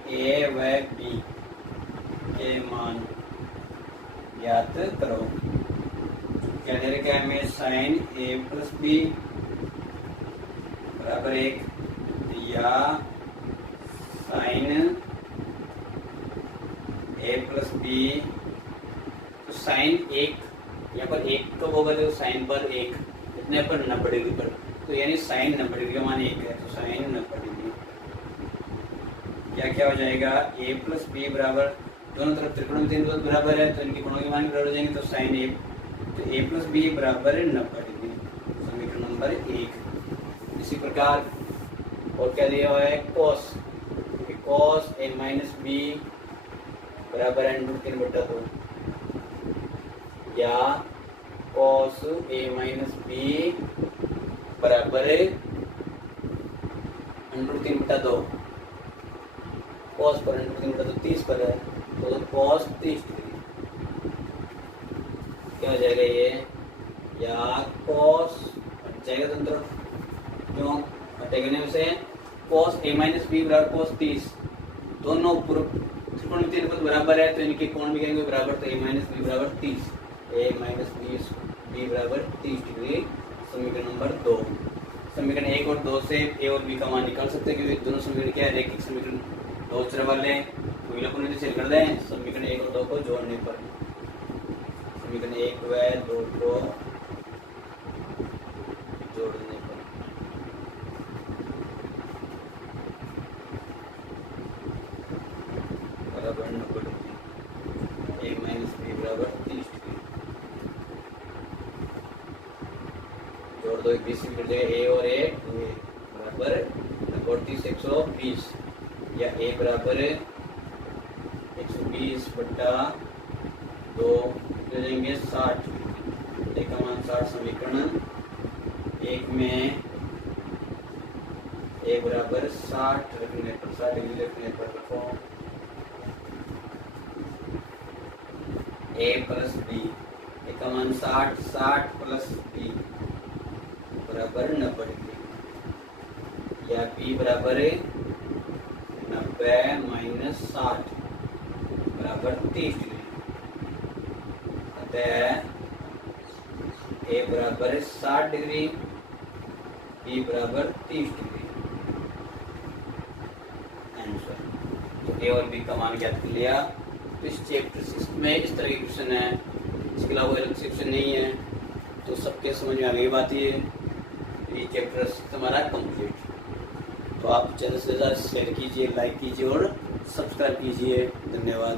a व b के मान ज्ञात करो। क्या दे रखा है हमें, साइन a प्लस बी बराबर 1 या साइन a प्लस बी। तो साइन 1 यहाँ पर 1 तो होगा, तो साइन पर 1 इतने पर 90 डिग्री पर, तो यानी साइन 90 डिग्री का मान 1 है, तो साइन 90 डिग्री। क्या हो जाएगा, a प्लस बी बराबर, दोनों तरफ त्रिकोणमिति बराबर है तो इनके कोणों के मान बराबर हो जाएंगे, तो साइन a, तो a प्लस बी बराबर 90 डिग्री, समीकरण नंबर 1। इसी प्रकार और क्या दिया हुआ है, कॉस, क्योंकि कॉस a माइनस बी बराबर है √3/2 या कॉस a माइनस बी बराबर √3/2, कॉस पर √3/2 30 पर है, तो कॉस 30 डिग्री। क्या हो जाएगा ये, या कॉस हट जाएगा दोनों तरफ, क्यों हटेगा नहीं उसे, कॉस a माइनस बी बराबर कॉस 30, दोनों पूर्व त्रिकोणमिति बराबर है तो इनके कोण भी कहेंगे बराबर, तो a माइनस बी बराबर 30, a माइनस बी बराबर 30 डिग्री, समीकरण नंबर 2। समीकरण 1 और 2 से a और b का मान निकाल सकते हैं, क्योंकि दोनों समीकरण क्या है, रैखिक समीकरण, दो चर वाले, तो विलोपन विधि से कर दें समीकरण 1 और 2 को जोड़ने पर, समीकरण 1 व 2 को जोड़ने पर बराबर 90 डिग्री, a माइनस बी बराबर 30 डिग्री, जोड़ दो 20 कर देगा, a और a बराबर 30 120 या a बराबर 120/2 देंगे 60, a का मान 60, समीकरण 1 में a बराबर 60 रखने पर, 60 डिग्री रखने पर रखो a प्लस b, a का मान 60 प्लस b बराबर 90 डिग्री, या b बराबर 90 माइनस 60 बराबर 30 डिग्री, अतः a बराबर 60 डिग्री, b बराबर 30 डिग्री आंसर। तो a और b का मान ज्ञात कर लिया। तो इस चैप्टर 6 में इस तरह के क्वेश्चन है, इसके अलावा अलग से क्वेश्चन नहीं है, तो सबके समझ में आ गई बात। ये चैप्टर 6 हमारा कंप्लीट। तो आप चैनल से ज़्यादा शेयर कीजिए, लाइक कीजिए और सब्सक्राइब कीजिए। धन्यवाद।